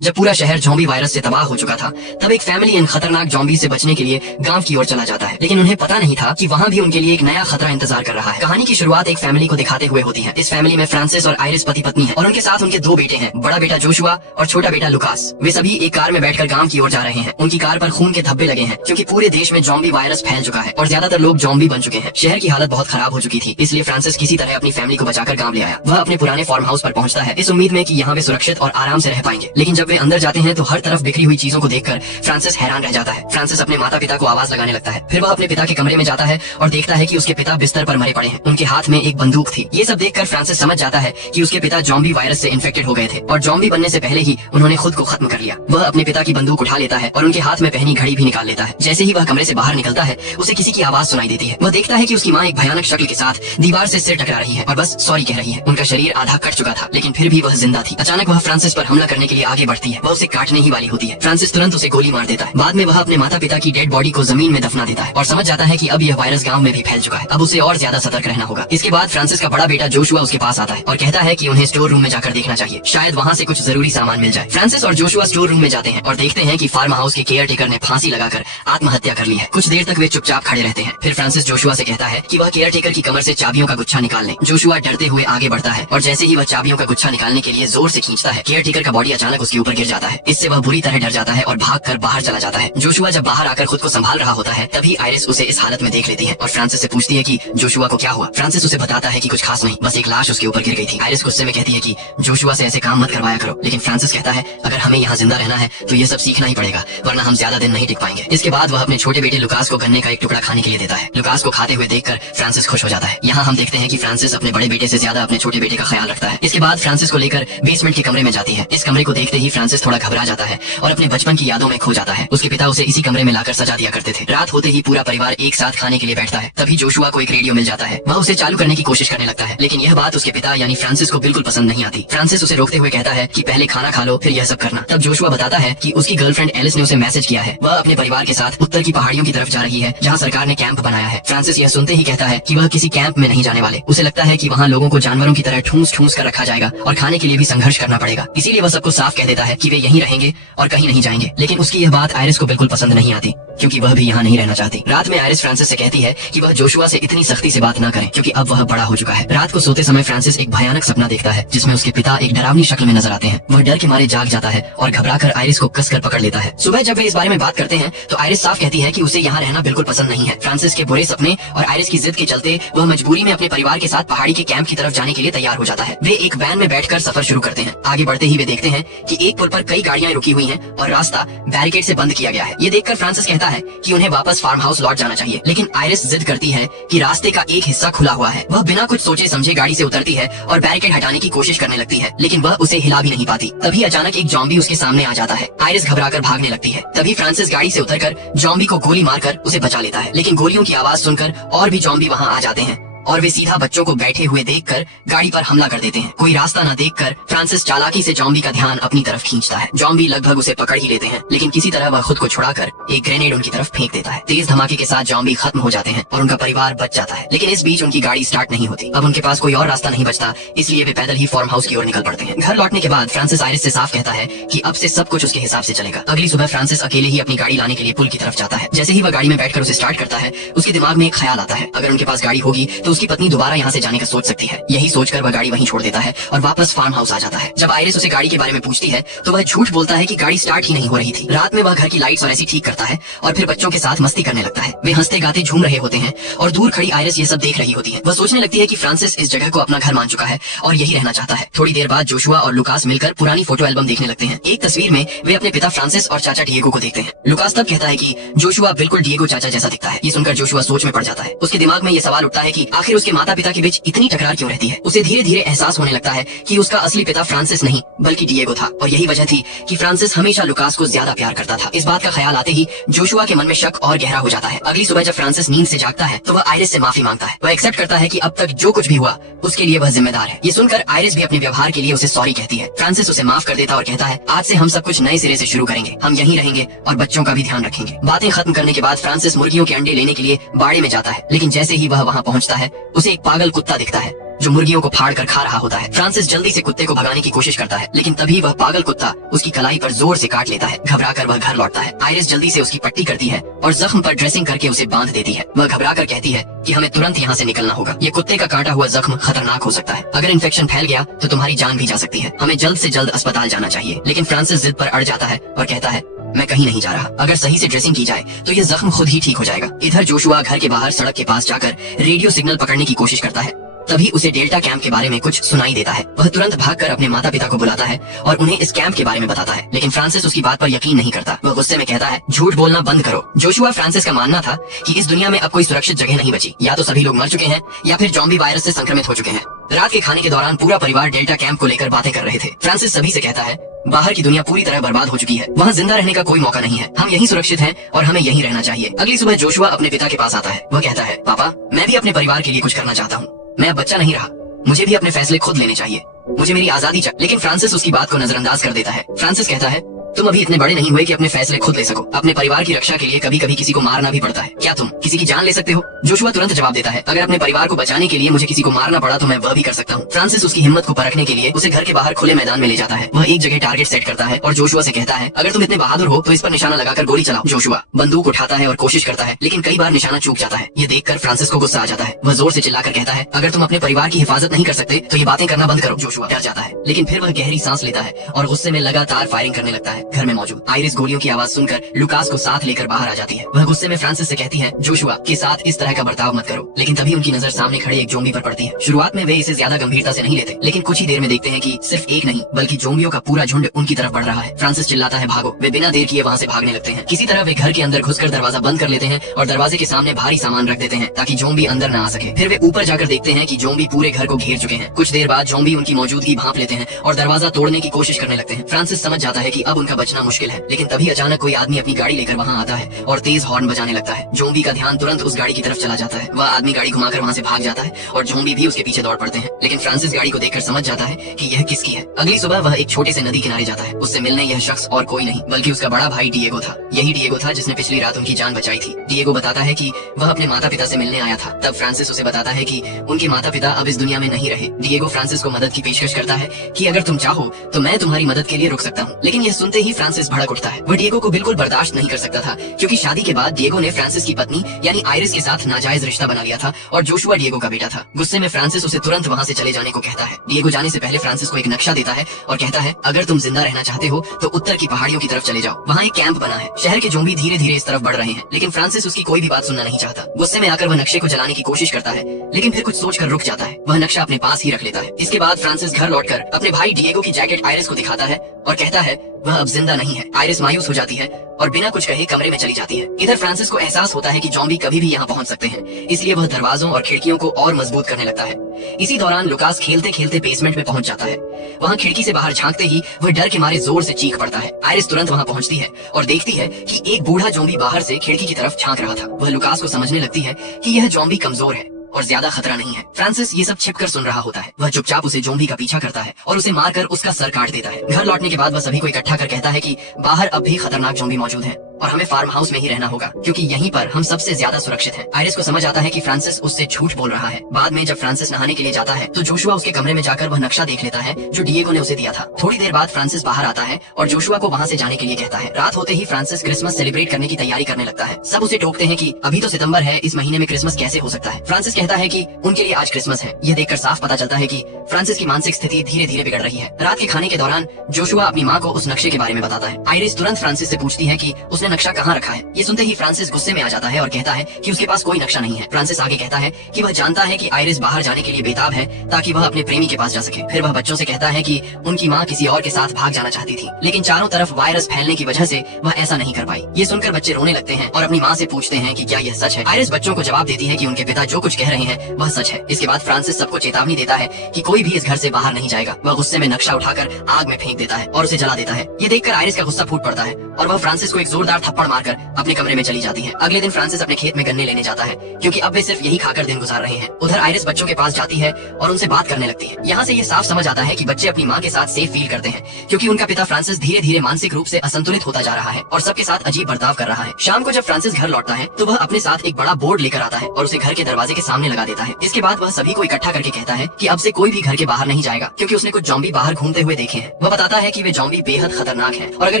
जब पूरा शहर ज़ॉम्बी वायरस से तबाह हो चुका था, तब एक फैमिली इन खतरनाक ज़ॉम्बी से बचने के लिए गांव की ओर चला जाता है। लेकिन उन्हें पता नहीं था कि वहाँ भी उनके लिए एक नया खतरा इंतजार कर रहा है। कहानी की शुरुआत एक फैमिली को दिखाते हुए होती है। इस फैमिली में फ्रांसिस और आयरिस पति पत्नी है और उनके साथ उनके दो बेटे हैं, बड़ा बेटा जोशुआ और छोटा बेटा लुकास। वे सभी एक कार में बैठकर गाँव की ओर जा रहे हैं। उनकी कार पर खून के धब्बे लगे हैं क्योंकि पूरे देश में ज़ॉम्बी वायरस फैल चुका है और ज्यादातर लोग ज़ॉम्बी बन चुके हैं। शहर की हालत बहुत खराब हो चुकी थी, इसलिए फ्रांसिस किसी तरह अपनी फैमिली को बचाकर गाँव ले आया। वह अपने पुराने फार्म हाउस पर पहुंचता है इस उम्मीद में कि यहाँ वे सुरक्षित और आराम से रह पाएंगे। लेकिन जब वे अंदर जाते हैं तो हर तरफ बिखरी हुई चीजों को देखकर फ्रांसिस हैरान रह जाता है। फ्रांसिस अपने माता पिता को आवाज लगाने लगता है। फिर वह अपने पिता के कमरे में जाता है और देखता है कि उसके पिता बिस्तर पर मरे पड़े हैं। उनके हाथ में एक बंदूक थी। ये सब देखकर फ्रांसिस समझ जाता है कि उसके पिता ज़ॉम्बी वायरस से इन्फेक्टेड हो गए थे और ज़ॉम्बी बनने से पहले ही उन्होंने खुद को खत्म कर लिया। वह अपने पिता की बंदूक उठा लेता है और उनके हाथ में पहनी घड़ी भी निकाल लेता है। जैसे ही वह कमरे से बाहर निकलता है, उसे किसी की आवाज सुनाई देती है। वह देखता है कि उसकी माँ एक भयानक शक्ल के साथ दीवार से सिर टकरा रही है और बस सॉरी कह रही है। उनका शरीर आधा कट चुका था, लेकिन फिर भी वह जिंदा थी। अचानक वह फ्रांसिस पर हमला करने के लिए आगे बढ़ती है। वह उसे काटने ही वाली होती है। फ्रांसिस तुरंत उसे गोली मार देता है। बाद में वह अपने माता पिता की डेड बॉडी को जमीन में दफना देता है और समझ जाता है कि अब यह वायरस गांव में भी फैल चुका है। अब उसे और ज्यादा सतर्क रहना होगा। इसके बाद फ्रांसिस का बड़ा बेटा जोशुआ उसके पास आता है और कहता है कि उन्हें स्टोर रूम में जाकर देखना चाहिए, शायद वहाँ से कुछ जरूरी सामान मिल जाए। फ्रांसिस और जोशुआ स्टोर रूम में जाते हैं और देखते हैं कि फार्म हाउस के केयर टेकर ने फांसी लगाकर आत्महत्या कर ली है। कुछ देर तक वे चुपचाप खड़े रहते हैं। फिर फ्रांसिस जोशुआ से कहता है कि वह केयर टेकर की कमर से चाबियों का गुच्छा निकाल ले। जोशुआ डरते हुए आगे बढ़ता है और जैसे ही वह चाबियों का गुच्छा निकालने के लिए जोर से खींचता है, केयर टेकर का बॉडी अचानक उसके ऊपर गिर जाता है। इससे वह बुरी तरह डर जाता है और भागकर बाहर चला जाता है। जोशुआ जब बाहर आकर खुद को संभाल रहा होता है, तभी आयरिस उसे इस हालत में देख लेती है और फ्रांसिस से पूछती है कि जोशुआ को क्या हुआ। फ्रांसिस उसे बताता है कि कुछ खास नहीं, बस एक लाश उसके ऊपर गिर गई थी। आयरिस गुस्से में कहती है कि जोशुआ से ऐसे काम मत करवाया करो, लेकिन फ्रांसिस कहता है अगर हमें यहाँ जिंदा रहना है तो ये सब सीखना ही पड़ेगा, वरना हम ज्यादा दिन नहीं टिक पाएंगे। इसके बाद वह अपने छोटे बेटे लुकास को गन्ने का एक टुकड़ा खाने के लिए देता है। लुकास को खाते हुए देखकर फ्रांसिस खुश हो जाता है। यहाँ हम देखते हैं कि फ्रांसिस अपने बड़े बेटे से ज्यादा अपने छोटे बेटे का ख्याल रखता है। इसके बाद फ्रांसिस को लेकर बेसमेंट के कमरे में जाती है। इस कमरे को देखते ही फ्रांसिस थोड़ा घबरा जाता है और अपने बचपन की यादों में खो जाता है। उसके पिता उसे इसी कमरे में लाकर सजा दिया करते थे। रात होते ही पूरा परिवार एक साथ खाने के लिए बैठता है। तभी जोशुआ को एक रेडियो मिल जाता है। वह उसे चालू करने की कोशिश करने लगता है, लेकिन यह बात उसके पिता यानी फ्रांसिस को बिल्कुल पसंद नहीं आती। फ्रांसिस उसे रोकते हुए कहता है कि पहले खाना खा लो फिर यह सब करना। तब जोशुआ बताता है कि उसकी गर्लफ्रेंड एलिस ने उसे मैसेज किया है। वह अपने परिवार के साथ उत्तर की पहाड़ियों की तरफ जा रही है, जहाँ सरकार ने कैंप बनाया है। फ्रांसिस यह सुनते ही कहता है कि वह किसी कैंप में नहीं जाने वाले। उसे लगता है कि वहाँ लोगों को जानवरों की तरह ठूंस ठूंस कर रखा जाएगा और खाने के लिए भी संघर्ष करना पड़ेगा। इसीलिए वह सबको साफ कह देता है कि वे यहीं रहेंगे और कहीं नहीं जाएंगे। लेकिन उसकी यह बात आयरिस को बिल्कुल पसंद नहीं आती, क्योंकि वह भी यहाँ नहीं रहना चाहती। रात में आयरिस फ्रांसिस से कहती है कि वह जोशुआ से इतनी सख्ती से बात न करे, क्योंकि अब वह बड़ा हो चुका है। रात को सोते समय फ्रांसिस एक भयानक सपना देखता है जिसमें उसके पिता एक डरावनी शक्ल में नजर आते हैं। वह डर के मारे जाग जाता है और घबराकर आयरिस को कसकर पकड़ लेता है। सुबह जब वे इस बारे में बात करते हैं तो आयरिस साफ कहती है कि उसे यहाँ रहना बिल्कुल पसंद नहीं है। फ्रांसिस के बुरे सपने और आयरिस की जिद के चलते वह मजबूरी में अपने परिवार के साथ पहाड़ी के कैंप की तरफ जाने के लिए तैयार हो जाता है। वे एक वैन में बैठकर सफर शुरू करते हैं। आगे बढ़ते ही वे देखते हैं कि एक पुल पर कई गाड़ियां रुकी हुई हैं और रास्ता बैरिकेड से बंद किया गया है। ये देखकर फ्रांसिस कहता है कि उन्हें वापस फार्म हाउस लौट जाना चाहिए, लेकिन आयरिस जिद करती है कि रास्ते का एक हिस्सा खुला हुआ है। वह बिना कुछ सोचे समझे गाड़ी से उतरती है और बैरिकेड हटाने की कोशिश करने लगती है, लेकिन वह उसे हिला भी नहीं पाती। तभी अचानक एक ज़ॉम्बी उसके सामने आ जाता है। आयरिस घबराकर भागने लगती है। तभी फ्रांसिस गाड़ी से उतरकर ज़ॉम्बी को गोली मारकर उसे बचा लेता है, लेकिन गोलियों की आवाज सुनकर और भी ज़ॉम्बी वहाँ आ जाते हैं और वे सीधा बच्चों को बैठे हुए देखकर गाड़ी पर हमला कर देते हैं। कोई रास्ता न देखकर फ्रांसिस चालाकी से ज़ॉम्बी का ध्यान अपनी तरफ खींचता है। ज़ॉम्बी लगभग उसे पकड़ ही लेते हैं, लेकिन किसी तरह वह खुद को छुड़ाकर एक ग्रेनेड उनकी तरफ फेंक देता है। तेज धमाके के साथ ज़ॉम्बी खत्म हो जाते हैं और उनका परिवार बच जाता है। लेकिन इस बीच उनकी गाड़ी स्टार्ट नहीं होती। अब उनके पास कोई और रास्ता नहीं बचता, इसलिए वे पैदल ही फार्म हाउस की ओर निकल पड़ते हैं। घर लौटने के बाद फ्रांसिस आयरिस से साफ कहता है कि अब से सब कुछ उसके हिसाब से चलेगा। अगली सुबह फ्रांसिस अकेले ही अपनी गाड़ी लाने के लिए पुल की तरफ जाता है। जैसे ही वह गाड़ी में बैठकर उसे स्टार्ट करता है, उसके दिमाग में एक ख्याल आता है, अगर उनके पास गाड़ी होगी तो उसकी पत्नी दोबारा यहाँ से जाने का सोच सकती है। यही सोचकर वह गाड़ी वहीं छोड़ देता है और वापस फार्म हाउस आ जाता है। जब आयरिस उसे गाड़ी के बारे में पूछती है तो वह झूठ बोलता है कि गाड़ी स्टार्ट ही नहीं हो रही थी। रात में वह घर की लाइट्स और ऐसी ठीक करता है और फिर बच्चों के साथ मस्ती करने लगता है। वे हंसते गाते झूम रहे होते हैं और दूर खड़ी आयरिस ये सब देख रही होती है। वह सोचने लगती है कि फ्रांसिस इस जगह को अपना घर मान चुका है और यही रहना चाहता है। थोड़ी देर बाद जोशुआ और लुकास मिलकर पुरानी फोटो एल्बम देखने लगते हैं। एक तस्वीर में वे अपने पिता फ्रांसिस और चाचा डिएगो को देखते हैं। लुकास तब कहता है कि जोशुआ बिल्कुल डिएगो चाचा जैसा दिखता है। ये सुनकर जोशुआ सोच में पड़ जाता है। उसके दिमाग में ये सवाल उठता है कि आखिर उसके माता पिता के बीच इतनी टकरार क्यों रहती है। उसे धीरे धीरे एहसास होने लगता है कि उसका असली पिता फ्रांसिस नहीं बल्कि डिएगो था और यही वजह थी कि फ्रांसिस हमेशा लुकास को ज्यादा प्यार करता था। इस बात का ख्याल आते ही जोशुआ के मन में शक और गहरा हो जाता है। अगली सुबह जब फ्रांसिस नींद से जागता है तो वह आयरिस से माफी मांगता है। वह एक्सेप्ट करता है कि अब तक जो कुछ भी हुआ उसके लिए वह जिम्मेदार है। ये सुनकर आयरिस भी अपने व्यवहार के लिए उसे सॉरी कहती है। फ्रांसिस उसे माफ कर देता और कहता है आज से हम सब कुछ नए सिरे से शुरू करेंगे, हम यहीं रहेंगे और बच्चों का भी ध्यान रखेंगे। बातें खत्म करने के बाद फ्रांसिस मुर्गियों के अंडे लेने के लिए बाड़े में जाता है, लेकिन जैसे ही वह वहाँ पहुँचता है उसे एक पागल कुत्ता दिखता है। जो मुर्गियों को फाड़ कर खा रहा होता है। फ्रांसिस जल्दी से कुत्ते को भगाने की कोशिश करता है, लेकिन तभी वह पागल कुत्ता उसकी कलाई पर जोर से काट लेता है। घबराकर वह घर लौटता है। आयरिस जल्दी से उसकी पट्टी करती है और जख्म पर ड्रेसिंग करके उसे बांध देती है। वह घबराकर कहती है कि हमें तुरंत यहाँ से निकलना होगा। ये कुत्ते का काटा हुआ जख्म खतरनाक हो सकता है। अगर इन्फेक्शन फैल गया तो तुम्हारी जान भी जा सकती है। हमें जल्द से जल्द अस्पताल जाना चाहिए। लेकिन फ्रांसिस जिद पर अड़ जाता है और कहता है, मैं कहीं नहीं जा रहा। अगर सही से ड्रेसिंग की जाए तो ये जख्म खुद ही ठीक हो जाएगा। इधर जोशुआ घर के बाहर सड़क के पास जाकर रेडियो सिग्नल पकड़ने की कोशिश करता है। तभी उसे डेल्टा कैंप के बारे में कुछ सुनाई देता है। वह तुरंत भागकर अपने माता पिता को बुलाता है और उन्हें इस कैंप के बारे में बताता है। लेकिन फ्रांसिस उसकी बात पर यकीन नहीं करता। वह गुस्से में कहता है, झूठ बोलना बंद करो। जोशुआ फ्रांसिस का मानना था कि इस दुनिया में अब कोई सुरक्षित जगह नहीं बची। या तो सभी लोग मर चुके हैं या फिर ज़ॉम्बी वायरस से संक्रमित हो चुके हैं। रात के खाने के दौरान पूरा परिवार डेल्टा कैंप को लेकर बातें कर रहे थे। फ्रांसिस सभी से कहता है, बाहर की दुनिया पूरी तरह बर्बाद हो चुकी है। वहाँ जिंदा रहने का कोई मौका नहीं है। हम यहीं सुरक्षित हैं और हमें यहीं रहना चाहिए। अगली सुबह जोशुआ अपने पिता के पास आता है। वह कहता है, पापा, मैं भी अपने परिवार के लिए कुछ करना चाहता हूँ। मैं अब बच्चा नहीं रहा। मुझे भी अपने फैसले खुद लेने चाहिए। मुझे मेरी आजादी चाहिए। लेकिन फ्रांसिस उसकी बात को नजरअंदाज कर देता है। फ्रांसिस कहता है, तुम अभी इतने बड़े नहीं हुए कि अपने फैसले खुद ले सको। अपने परिवार की रक्षा के लिए कभी कभी किसी को मारना भी पड़ता है। क्या तुम किसी की जान ले सकते हो? जोशुआ तुरंत जवाब देता है, अगर अपने परिवार को बचाने के लिए मुझे किसी को मारना पड़ा तो मैं वह भी कर सकता हूँ। फ्रांसिस उसकी हिम्मत को परखने के लिए उसे घर के बाहर खुले मैदान में ले जाता है। वह एक जगह टारगेट सेट करता है और जोशुआ से कहता है, अगर तुम इतने बहादुर हो तो इस पर निशाना लगाकर गोली चलाओ। जोशुआ बंदूक उठाता है और कोशिश करता है, लेकिन कई बार निशाना चूक जाता है। ये देखकर फ्रांसिस को गुस्सा आ जाता है। वह जोर से चिल्लाकर कहता है, अगर तुम अपने परिवार की हिफाजत नहीं कर सकते तो ये बातें करना बंद करो। जोशुआ डर जाता है, लेकिन फिर वह गहरी सांस लेता है और गुस्से में लगातार फायरिंग करने लगता है। घर में मौजूद आयरिस गोलियों की आवाज सुनकर लुकास को साथ लेकर बाहर आ जाती है। वह गुस्से में फ्रांसिस से कहती है, जोशुआ के साथ इस तरह का बर्ताव मत करो। लेकिन तभी उनकी नजर सामने खड़े एक ज़ॉम्बी पर पड़ती है। शुरुआत में वे इसे ज्यादा गंभीरता से नहीं लेते, लेकिन कुछ ही देर में देखते हैं कि सिर्फ एक नहीं बल्कि ज़ॉम्बियों का पूरा झुंड उनकी तरफ बढ़ रहा है। फ्रांसिस चिल्लाता है, भागो। वे बिना देर किए वहाँ से भागने लगते हैं। किसी तरह वे घर के अंदर घुसकर दरवाजा बंद कर लेते हैं और दरवाजे के सामने भारी सामान रख देते हैं ताकि ज़ॉम्बी अंदर न आ सके। फिर वे ऊपर जाकर देखते हैं कि ज़ॉम्बी पूरे घर को घेर चुके हैं। कुछ देर बाद ज़ॉम्बी उनकी मौजूदगी भांप लेते हैं और दरवाजा तोड़ने की कोशिश करने लगते हैं। फ्रांसिस समझ जाता है कि अब उनका बचना मुश्किल है, लेकिन तभी अचानक कोई आदमी अपनी गाड़ी लेकर वहाँ आता है और तेज हॉर्न बजाने लगता है। ज़ॉम्बी का ध्यान तुरंत उस गाड़ी की तरफ चला जाता है। वह आदमी गाड़ी घुमाकर वहाँ से भाग जाता है और ज़ॉम्बी भी उसके पीछे दौड़ पड़ते हैं। लेकिन फ्रांसिस गाड़ी को देखकर समझ जाता है कि यह किसकी है। अगली सुबह वह एक छोटे से नदी किनारे जाता है। उससे मिलने यह शख्स और कोई नहीं बल्कि उसका बड़ा भाई डिएगो था। यही डिएगो था जिसने पिछली रात उनकी जान बचाई थी। डिएगो बताता है कि वह अपने माता पिता से मिलने आया था। तब फ्रांसिस उसे बताता है कि उनके माता पिता अब इस दुनिया में नहीं रहे। डिएगो फ्रांसिस को मदद की पेशकश करता है कि अगर तुम चाहो तो मैं तुम्हारी मदद के लिए रुक सकता हूँ। लेकिन यह सुनते ही फ्रांसिस भड़क उठता है। वह डिएगो को बिल्कुल बर्दाश्त नहीं कर सकता था, क्योंकि शादी के बाद डिएगो ने फ्रांसिस की पत्नी यानी आयरिस के साथ नाजायज रिश्ता बना लिया था और जोशुआ डिएगो का बेटा था। गुस्से में फ्रांसिस उसे तुरंत वहाँ से चले जाने को कहता है। डिएगो जाने से पहले फ्रांसिस को एक नक्शा देता है और कहता है, अगर तुम जिंदा रहना चाहते हो तो उत्तर की पहाड़ियों की तरफ चले जाओ। वहाँ एक कैंप बना है। शहर के ज़ॉम्बी धीरे धीरे इस तरफ बढ़ रहे हैं, लेकिन फ्रांसिस उसकी कोई भी बात सुनना नहीं चाहता। गुस्से में आकर वह नक्शे को जलाने की कोशिश करता है, लेकिन फिर कुछ सोचकर रुक जाता है। वह नक्शा अपने पास ही रख लेता है। इसके बाद फ्रांसिस घर लौटकर अपने भाई डिएगो की जैकेट आयरिस को दिखाता है और कहता है, वह अब जिंदा नहीं है। आयरिस मायूस हो जाती है और बिना कुछ कहे कमरे में चली जाती है। इधर फ्रांसिस को एहसास होता है कि ज़ॉम्बी कभी भी यहाँ पहुँच सकते हैं, इसलिए वह दरवाजों और खिड़कियों को और मजबूत करने लगता है। इसी दौरान लुकास खेलते खेलते बेसमेंट में पहुंच जाता है। वहाँ खिड़की से बाहर झांकते ही वह डर के मारे जोर से चीख पड़ता है। आयरिस तुरंत वहाँ पहुंचती है और देखती है कि एक बूढ़ा ज़ॉम्बी बाहर से खिड़की की तरफ झांक रहा था। वह लुकास को समझने लगती है कि यह ज़ॉम्बी कमजोर है और ज्यादा खतरा नहीं है। फ्रांसिस ये सब छिपकर सुन रहा होता है। वह चुपचाप उसे ज़ॉम्बी का पीछा करता है और उसे मारकर उसका सर काट देता है। घर लौटने के बाद वह सभी को इकट्ठा कर कहता है कि बाहर अब भी खतरनाक ज़ॉम्बी मौजूद हैं और हमें फार्म हाउस में ही रहना होगा, क्योंकि यहीं पर हम सबसे ज्यादा सुरक्षित हैं। आयरिस को समझ आता है कि फ्रांसिस उससे झूठ बोल रहा है। बाद में जब फ्रांसिस नहाने के लिए जाता है तो जोशुआ उसके कमरे में जाकर वह नक्शा देख लेता है जो डिएगो ने उसे दिया था। थोड़ी देर बाद फ्रांसिस बाहर आता है और जोशुआ को वहाँ से जाने के लिए कहता है। रात होते ही फ्रांसिस क्रिसमस सेलिब्रेट करने की तैयारी करने लगता है। सब उसे टोकते हैं कि अभी तो सितंबर है, इस महीने में क्रिसमस कैसे हो सकता है। फ्रांसिस कहता है कि उनके लिए आज क्रिसमस है। यह देखकर साफ पता चलता है कि फ्रांसिस की मानसिक स्थिति धीरे धीरे बिगड़ रही है। रात के खाने के दौरान जोशुआ अपनी माँ को उस नक्शे के बारे में बताता है। आयरिस तुरंत फ्रांसिस से पूछती है कि उसने नक्शा कहाँ रखा है। ये सुनते ही फ्रांसिस गुस्से में आ जाता है और कहता है कि उसके पास कोई नक्शा नहीं है। फ्रांसिस आगे कहता है कि वह जानता है कि आयरिस बाहर जाने के लिए बेताब है ताकि वह अपने प्रेमी के पास जा सके। फिर वह बच्चों से कहता है कि उनकी माँ किसी और के साथ भाग जाना चाहती थी, लेकिन चारों तरफ वायरस फैलने की वजह से वह ऐसा नहीं कर पाई। ये सुनकर बच्चे रोने लगते हैं और अपनी माँ से पूछते हैं कि क्या यह सच है। आयरिस बच्चों को जवाब देती है कि उनके पिता जो कुछ कह रहे हैं वह सच है। इसके बाद फ्रांसिस सबको चेतावनी देता है कि कोई भी इस घर से बाहर नहीं जाएगा। वह गुस्से में नक्शा उठाकर आग में फेंक देता है और उसे जला देता है। ये देखकर आयरिस का गुस्सा फूट पड़ता है और वह फ्रांसिस को एक जोरदार जोरदार थप्पड़ मारकर अपने कमरे में चली जाती है। अगले दिन फ्रांसिस अपने खेत में गन्ने लेने जाता है क्योंकि अब वे सिर्फ यही खाकर दिन गुजार रहे हैं। उधर आयरिस बच्चों के पास जाती है और उनसे बात करने लगती है। यहाँ से ये साफ समझ आता है कि बच्चे अपनी माँ के साथ सेफ फील करते हैं क्योंकि उनका पिता फ्रांसिस धीरे धीरे मानसिक रूप से असंतुलित होता जा रहा है और सबके साथ अजीब बर्ताव कर रहा है। शाम को जब फ्रांसिस घर लौटता है तो वह अपने साथ एक बड़ा बोर्ड लेकर आता है और उसे घर के दरवाजे के सामने लगा देता है। इसके बाद वह सभी को इकट्ठा करके कहता है कि अब से कोई भी घर के बाहर नहीं जाएगा क्योंकि उसने कुछ जॉम्बी बाहर घूमते हुए देखे हैं। वह बताता है कि वे जॉम्बी बेहद खतरनाक हैं और अगर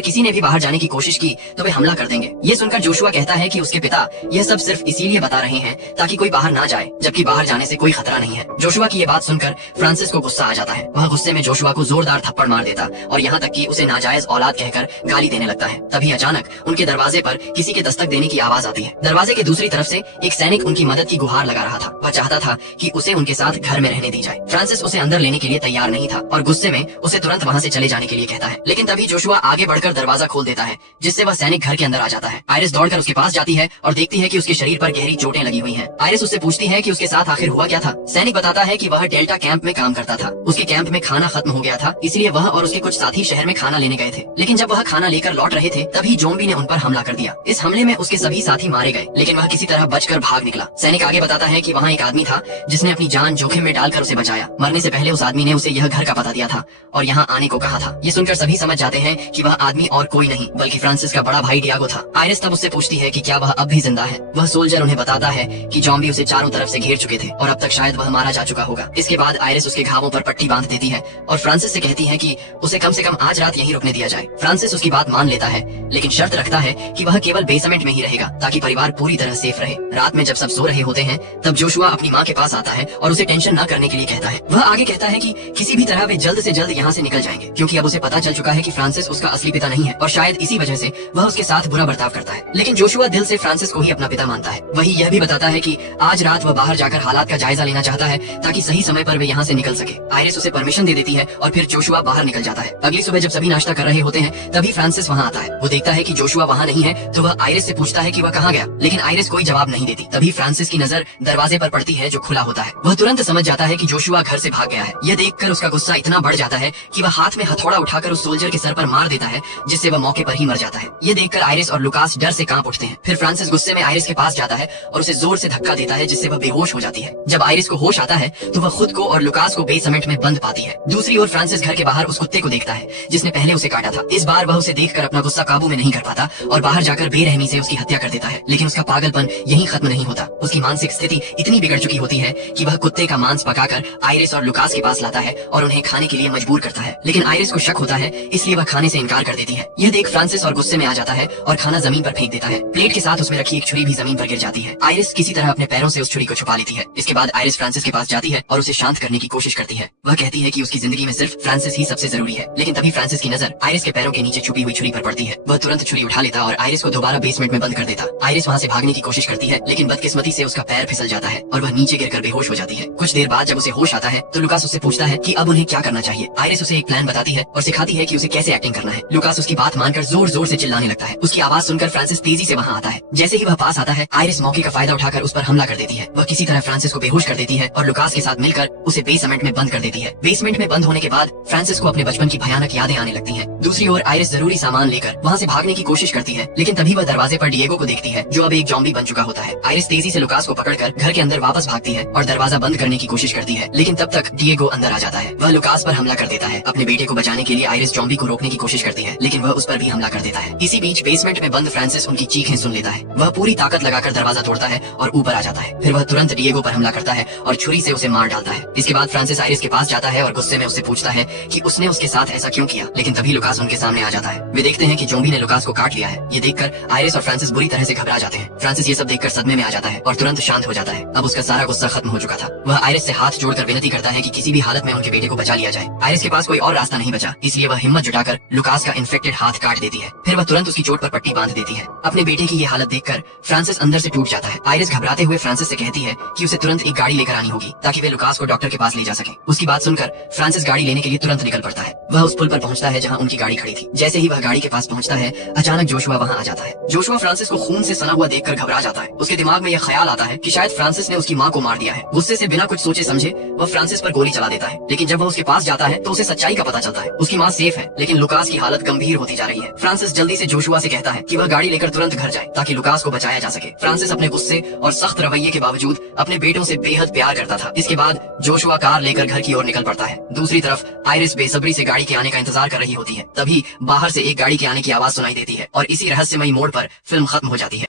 किसी ने भी बाहर जाने की कोशिश की तो वे हमला कर देंगे। ये सुनकर जोशुआ कहता है कि उसके पिता यह सब सिर्फ इसीलिए बता रहे हैं ताकि कोई बाहर ना जाए, जबकि बाहर जाने से कोई खतरा नहीं है। जोशुआ की ये बात सुनकर फ्रांसिस को गुस्सा आ जाता है। वह गुस्से में जोशुआ को जोरदार थप्पड़ मार देता और यहाँ तक कि उसे नाजायज औलाद कहकर गाली देने लगता है। तभी अचानक उनके दरवाजे पर किसी के दस्तक देने की आवाज आती है। दरवाजे के दूसरी तरफ से एक सैनिक उनकी मदद की गुहार लगा रहा था। वह चाहता था कि उसे उनके साथ घर में रहने दी जाए। फ्रांसिस उसे अंदर लेने के लिए तैयार नहीं था और गुस्से में उसे तुरंत वहाँ से चले जाने के लिए कहता है। लेकिन तभी जोशुआ आगे बढ़कर दरवाजा खोल देता है जिससे वह सैनिक घर के अंदर आ जाता है। आयरिस दौड़कर उसके पास जाती है और देखती है कि उसके शरीर पर गहरी चोटें लगी हुई हैं। आयरिस उससे पूछती है कि उसके साथ आखिर हुआ क्या था। सैनिक बताता है कि वह डेल्टा कैंप में काम करता था। उसके कैंप में खाना खत्म हो गया था, इसलिए वह और उसके कुछ साथी शहर में खाना लेने गए थे। लेकिन जब वह खाना लेकर लौट रहे थे तभी ज़ॉम्बी ने उन पर हमला कर दिया। इस हमले में उसके सभी साथी मारे गए, लेकिन वह किसी तरह बचकर भाग निकला। सैनिक आगे बताता है कि वहाँ एक आदमी था जिसने अपनी जान जोखिम में डालकर उसे बचाया। मरने से पहले उस आदमी ने उसे यह घर का पता दिया था और यहाँ आने को कहा था। ये सुनकर सभी समझ जाते हैं कि वह आदमी और कोई नहीं बल्कि फ्रांसिस का बड़ा भाई डियागो था। आयरिस तब उससे पूछती है कि क्या वह अब भी जिंदा है। वह सोल्जर उन्हें बताता है कि ज़ॉम्बी उसे चारों तरफ से घेर चुके थे और अब तक शायद वह मारा जा चुका होगा। इसके बाद आयरिस उसके घावों पर पट्टी बांध देती है और फ्रांसिस से कहती है कि उसे कम से कम आज रात यहीं रुकने दिया जाए। फ्रांसिस उसकी बात मान लेता है, लेकिन शर्त रखता है कि वह केवल बेसमेंट में ही रहेगा ताकि परिवार पूरी तरह सेफ रहे। रात में जब सब सो रहे होते हैं तब जोशुआ अपनी माँ के पास आता है और उसे टेंशन न करने के लिए कहता है। वह आगे कहता है कि किसी भी तरह वे जल्द से जल्द यहाँ से निकल जाएंगे क्योंकि अब उसे पता चल चुका है कि फ्रांसिस उसका असली पिता नहीं है और शायद इसी वजह से वह उसके साथ बुरा बर्ताव करता है। लेकिन जोशुआ दिल से फ्रांसिस को ही अपना पिता मानता है। वही यह भी बताता है कि आज रात वह बाहर जाकर हालात का जायजा लेना चाहता है ताकि सही समय पर वे यहाँ से निकल सके। आयरिस उसे परमिशन दे देती है और फिर जोशुआ बाहर निकल जाता है। अगली सुबह जब सभी नाश्ता कर रहे होते हैं तभी फ्रांसिस वहाँ आता है। वो देखता है कि जोशुआ वहाँ नहीं है तो वह आयरिस से पूछता है कि वह कहाँ गया, लेकिन आयरिस कोई जवाब नहीं देती। तभी फ्रांसिस की नजर दरवाजे पर पड़ती है जो खुला होता है। वह तुरंत समझ जाता है कि जोशुआ घर से भाग गया है। यह देखकर उसका गुस्सा इतना बढ़ जाता है कि वह हाथ में हथौड़ा उठाकर उस सोल्जर के सर पर मार देता है जिससे वह मौके पर ही मर जाता है। यह देखकर आयरिस और लुकास डर से कांप उठते हैं। फिर फ्रांसिस गुस्से में आयरिस के पास जाता है और उसे जोर से धक्का देता है जिससे वह बेहोश हो जाती है। जब आयरिस को होश आता है तो वह खुद को और लुकास को बेसमेंट में बंद पाती है। दूसरी ओर फ्रांसिस घर के बाहर उस कुत्ते को देखता है जिसने पहले उसे काटा था। इस बार वह उसे देखकर अपना गुस्सा काबू में नहीं कर पाता और बाहर जाकर बेरहमी से उसकी हत्या कर देता है। लेकिन उसका पागलपन यहीं खत्म नहीं होता। उसकी मानसिक स्थिति इतनी बिगड़ चुकी होती है कि वह कुत्ते का मांस पकाकर आयरिस और लुकास के पास लाता है और उन्हें खाने के लिए मजबूर करता है। लेकिन आयरिस को शक होता है इसलिए वह खाने से इनकार कर देती है। यह देख फ्रांसिस और गुस्से में आ जाता है और खाना जमीन पर फेंक देता है। प्लेट के साथ उसमें रखी एक छुरी भी जमीन पर गिर जाती है। आयरिस किसी तरह अपने पैरों से उस छुरी को छुपा लेती है। इसके बाद आयरिस फ्रांसिस के पास जाती है और उसे शांत करने की कोशिश करती है। वह कहती है कि उसकी जिंदगी में सिर्फ फ्रांसिस ही सबसे जरूरी है। लेकिन तभी फ्रांसिस की नजर आयरिस के पैरों के नीचे छुपी हुई छुरी पर पड़ती है। वह तुरंत छुरी उठा लेता और आयरिस को दोबारा बेसमेंट में बंद कर देता। आयरिस वहाँ से भागने की कोशिश करती है लेकिन बदकिस्मती से उसका पैर फिसल जाता है और वह नीचे गिरकर बेहोश हो जाती है। कुछ देर बाद जब उसे होश आता है तो लुकास उससे पूछता है कि अब उन्हें क्या करना चाहिए। आयरिस उसे एक प्लान बताती है और सिखाती है कि उसे कैसे एक्टिंग करना है। लुकास उसकी बात मानकर जोर जोर से चिल्लाने लगता है। उसकी आवाज सुनकर फ्रांसिस तेजी से वहाँ आता है। जैसे ही वह पास आता है आयरिस मौके का फायदा उठाकर उस पर हमला कर देती है। वह किसी तरह फ्रांसिस को बेहोश कर देती है और लुकास के साथ मिलकर उसे बेसमेंट में बंद कर देती है। बेसमेंट में बंद होने के बाद फ्रांसिस को अपने बचपन की भयानक यादें आने लगती हैं। दूसरी ओर आयरिस जरूरी सामान लेकर वहाँ से भागने की कोशिश करती है, लेकिन तभी वह दरवाजे पर डिएगो को देखती है जो अब एक ज़ॉम्बी बन चुका होता है। आयरिस तेजी से लुकास को पकड़कर घर के अंदर वापस भागती है और दरवाजा बंद करने की कोशिश करती है, लेकिन तब तक डिएगो अंदर आ जाता है। वह लुकास पर हमला कर देता है। अपने बेटे को बचाने के लिए आयरिस ज़ॉम्बी को रोकने की कोशिश करती है, लेकिन वह उस पर भी हमला कर देता है। इसी बीच बेसमेंट में बंद फ्रांसिस उनकी चीखें सुन लेता है। वह पूरी ताकत लगाकर दरवाजा तोड़ता है और ऊपर आ जाता है। फिर वह तुरंत डिएगो पर हमला करता है और छुरी से उसे मार डालता है। इसके बाद फ्रांसिस आयरिस के पास जाता है और गुस्से में उससे पूछता है कि उसने उसके साथ ऐसा क्यों किया, लेकिन तभी लुकास उनके सामने आ जाता है। वे देखते हैं कि ज़ॉम्बी ने लुकास को काट लिया है। ये देखकर आयरिस और फ्रांसिस बुरी तरह से घबरा जाते हैं। फ्रांसिस ये सब देखकर सदमे में आ जाता है और तुरंत शांत हो जाता है। अब उसका सारा गुस्सा खत्म हो चुका था। वह आयरिस से हाथ जोड़कर विनती करता है कि किसी भी हालत में उनके बेटे को बचा लिया जाए। आयरिस के पास कोई और रास्ता नहीं बचा, इसलिए वह हिम्मत जुटाकर लुकास का इन्फेक्टेड हाथ काट देती है। फिर वह तुरंत उसकी चोट पर पट्टी बांध देती है। अपने बेटे की ये हालत देखकर फ्रांसिस अंदर से टूट जाता है। आयरिस घबराते हुए फ्रांसिस से कहती है कि उसे तुरंत एक गाड़ी लेकर आनी होगी ताकि वे लुकास को डॉक्टर के पास ले जा सके। उसकी बात सुनकर फ्रांसिस गाड़ी लेने के लिए तुरंत निकल पड़ता है। वह उस पुल पर पहुंचता है जहां उनकी गाड़ी खड़ी थी। जैसे ही वह गाड़ी के पास पहुंचता है अचानक जोशुआ वहां आ जाता है। जोशुआ फ्रांसिस को खून से सना हुआ देखकर घबरा जाता है। उसके दिमाग में यह ख्याल आता है कि शायद फ्रांसिस ने उसकी माँ को मार दिया है। गुस्से से बिना कुछ सोचे समझे वह फ्रांसिस पर गोली चला देता है, लेकिन जब वह उसके पास जाता है तो उसे सच्चाई का पता चलता है। उसकी माँ सेफ है, लेकिन लुकास की हालत गंभीर होती जा रही है। फ्रांसिस जल्दी से जोशुआ से कहता है कि वह गाड़ी लेकर तुरंत घर जाए ताकि लुकास को बचाया जा सके। फ्रांसिस अपने गुस्से और सख्त रवैये के बावजूद अपने बेटों से बेहद प्यार करता था। इसके बाद जोशुआ कार लेकर घर की ओर निकल पड़ता है। दूसरी तरफ आयरिस बेसब्री से गाड़ी के आने का इंतजार कर रही होती है। तभी बाहर से एक गाड़ी के आने की आवाज सुनाई देती है और इसी रहस्यमयी मोड़ पर फिल्म खत्म हो जाती है।